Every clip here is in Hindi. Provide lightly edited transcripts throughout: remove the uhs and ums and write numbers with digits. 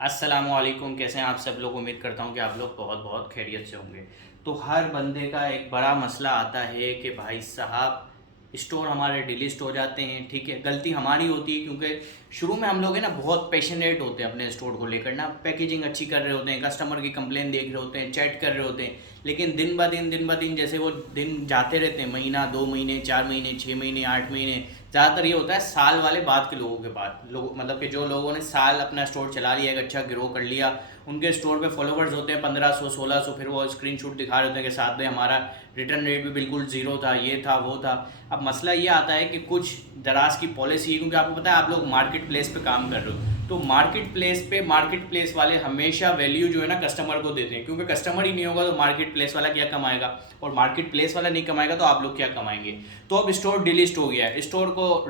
अस्सलामुअलैकुम। कैसे हैं आप सब लोग। उम्मीद करता हूँ कि आप लोग बहुत बहुत खैरियत से होंगे। तो हर बंदे का एक बड़ा मसला आता है कि भाई साहब स्टोर हमारे डिलीट हो जाते हैं। ठीक है, गलती हमारी होती है क्योंकि शुरू में हम लोग है ना बहुत पैशनेट होते हैं अपने स्टोर को लेकर ना, पैकेजिंग अच्छी कर रहे होते हैं, कस्टमर की कंप्लेन देख रहे होते हैं, चैट कर रहे होते हैं। लेकिन दिन ब दिन जैसे वो दिन जाते रहते हैं, महीना 2 महीने 4 महीने 6 महीने 8 महीने, ज़्यादातर ये होता है साल वाले बाद के लोगों के बाद, लोग मतलब कि जो लोगों ने साल अपना स्टोर चला लिया, एक अच्छा ग्रो कर लिया, उनके स्टोर पे फॉलोवर्स होते हैं 1500 1600, फिर वो स्क्रीनशॉट दिखा रहे होते हैं कि साथ में हमारा रिटर्न रेट भी बिल्कुल ज़ीरो था, ये था वो था। अब मसला ये आता है कि कुछ दराज की पॉलिसी है, क्योंकि आपको पता है आप लोग मार्केट प्लेस पे काम कर रहे हो, तो मार्केट प्लेस वाले हमेशा वैल्यू जो है ना कस्टमर को देते हैं, क्योंकि कस्टमर ही नहीं होगा तो मार्केट प्लेस वाला क्या कमाएगा, और मार्केट प्लेस वाला नहीं कमाएगा तो आप लोग क्या कमाएंगे। तो अब स्टोर डिलीस्ट हो गया है, स्टोर को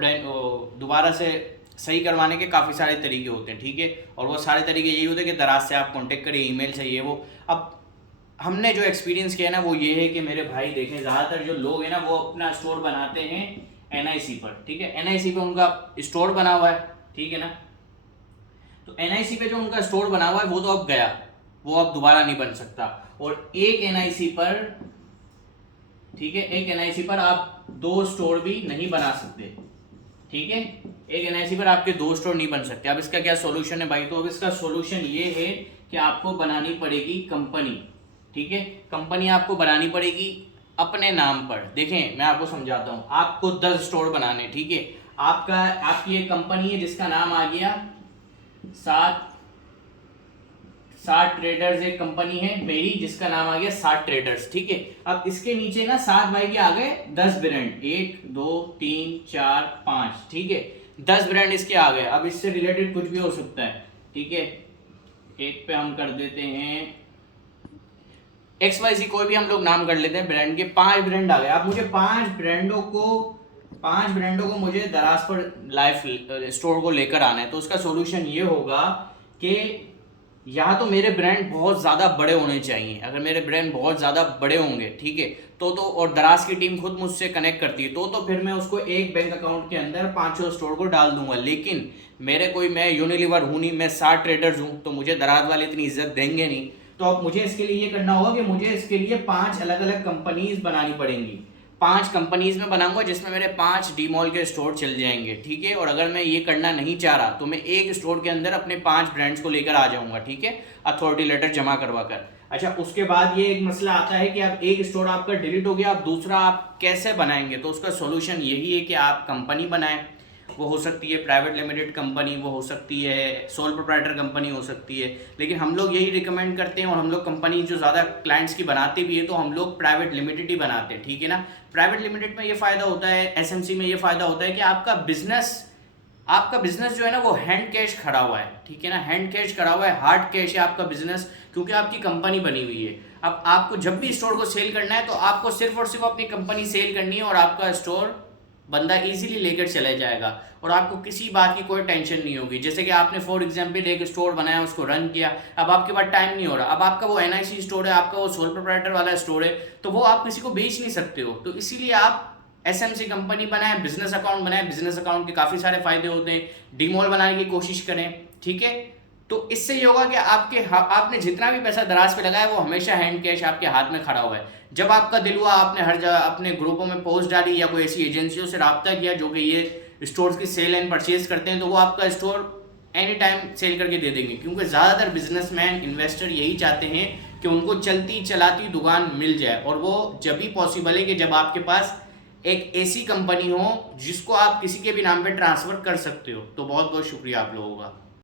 दोबारा से सही करवाने के काफ़ी सारे तरीके होते हैं। ठीक है, और वो सारे तरीके यही होते हैं कि दराज से आप कांटेक्ट करिए, ईमेल से ये वो। अब हमने जो एक्सपीरियंस किया है ना वो ये है कि मेरे भाई देखें, ज़्यादातर जो लोग हैं ना वो अपना स्टोर बनाते हैं एनआईसी पर। ठीक है, एनआईसी पे उनका स्टोर बना हुआ है, ठीक है ना। तो एनआईसी पे जो उनका स्टोर बना हुआ है वो तो अब गया, वो अब दोबारा नहीं बन सकता। और एक एनआईसी पर, ठीक है, एक एनआईसी पर आप दो स्टोर भी नहीं बना सकते। ठीक है, एक एनआईसी पर आपके दो स्टोर नहीं बन सकते। अब इसका क्या सोल्यूशन है भाई, तो अब इसका सोल्यूशन ये है कि आपको बनानी पड़ेगी कंपनी। ठीक है, कंपनी आपको बनानी पड़ेगी अपने नाम पर। देखें मैं आपको समझाता हूँ, आपको 10 स्टोर बनाने। ठीक है, आपकी एक कंपनी है जिसका नाम आ गया सात सात ट्रेडर्स, एक कंपनी है मेरी जिसका नाम आ गया सात ट्रेडर्स। ठीक है, अब इसके नीचे ना सात भाई के आ गए 10 ब्रांड, 1 2 3 4 5। ठीक है, 10 ब्रांड इसके आ गए। अब इससे रिलेटेड कुछ भी हो सकता है। ठीक है, एक पे हम कर देते हैं XYZ, कोई भी हम लोग नाम कर लेते हैं ब्रांड के। 5 ब्रांड आ गए। अब मुझे 5 ब्रांडों को मुझे दराज पर लाइफ स्टोर को लेकर आना है। तो उसका सोल्यूशन ये होगा कि या तो मेरे ब्रांड बहुत ज़्यादा बड़े होने चाहिए। अगर मेरे ब्रांड बहुत ज़्यादा बड़े होंगे, ठीक है, तो और दराज की टीम खुद मुझसे कनेक्ट करती है, तो फिर मैं उसको एक बैंक अकाउंट के अंदर 500 स्टोर को डाल दूंगा। लेकिन मैं यूनिलीवर हूँ नहीं, मैं 60 ट्रेडर्स हूँ, तो मुझे दराज वाले इतनी इज्जत देंगे नहीं। तो अब मुझे इसके लिए ये करना होगा कि मुझे इसके लिए 5 अलग अलग कंपनीज बनानी पड़ेंगी। 5 कंपनीज में बनाऊंगा जिसमें मेरे 5 डी मॉल के स्टोर चल जाएंगे। ठीक है, और अगर मैं ये करना नहीं चाह रहा तो मैं एक स्टोर के अंदर अपने 5 ब्रांड्स को लेकर आ जाऊंगा। ठीक है, अथॉरिटी लेटर जमा करवा कर। अच्छा, उसके बाद ये एक मसला आता है कि अब एक स्टोर आपका डिलीट हो गया, अब दूसरा आप कैसे बनाएंगे। तो उसका सोल्यूशन यही है कि आप कंपनी बनाएं। वो हो सकती है प्राइवेट लिमिटेड कंपनी, वो हो सकती है सोल प्रोप्राइटर कंपनी हो सकती है। लेकिन हम लोग यही रिकमेंड करते हैं, और हम लोग कंपनी जो ज़्यादा क्लाइंट्स की बनाते भी है तो हम लोग प्राइवेट लिमिटेड ही बनाते हैं। ठीक है ना, प्राइवेट लिमिटेड में ये फ़ायदा होता है, एसएमसी में ये फ़ायदा होता है कि आपका बिजनेस जो है ना वो हैंड कैश खड़ा हुआ है। ठीक है ना, हैंड कैश खड़ा हुआ है, हार्ड कैश है आपका बिजनेस, क्योंकि आपकी कंपनी बनी हुई है। अब आपको जब भी स्टोर को सेल करना है तो आपको सिर्फ और सिर्फ अपनी कंपनी सेल करनी है, और आपका स्टोर बंदा इजीली लेकर चले जाएगा, और आपको किसी बात की कोई टेंशन नहीं होगी। जैसे कि आपने फॉर एग्जांपल एक स्टोर बनाया, उसको रन किया, अब आपके पास टाइम नहीं हो रहा, अब आपका वो एनआईसी स्टोर है, आपका वो सोल प्रोप्राइटर वाला स्टोर है, तो वो आप किसी को बेच नहीं सकते हो। तो इसीलिए आप एसएमसी कंपनी बनाएं, बिजनेस अकाउंट बनाएं। बिजनेस अकाउंट के काफ़ी सारे फायदे होते हैं, डीमॉल बनाने की कोशिश करें। ठीक है, तो इससे ये होगा कि आपने जितना भी पैसा दराज पे लगाया वो हमेशा हैंड कैश आपके हाथ में खड़ा हुआ है। जब आपका दिल हुआ, आपने हर जगह अपने ग्रुपों में पोस्ट डाली या कोई ऐसी एजेंसियों से रब्ता किया जो कि ये स्टोर्स की सेल एंड परचेज करते हैं, तो वो आपका स्टोर एनी टाइम सेल करके दे देंगे। क्योंकि ज़्यादातर बिजनेसमैन इन्वेस्टर यही चाहते हैं कि उनको चलती चलाती दुकान मिल जाए, और वो जब भी पॉसिबल है कि जब आपके पास एक ऐसी कंपनी हो जिसको आप किसी के भी नाम पे ट्रांसफ़र कर सकते हो। तो बहुत बहुत शुक्रिया आप लोगों का।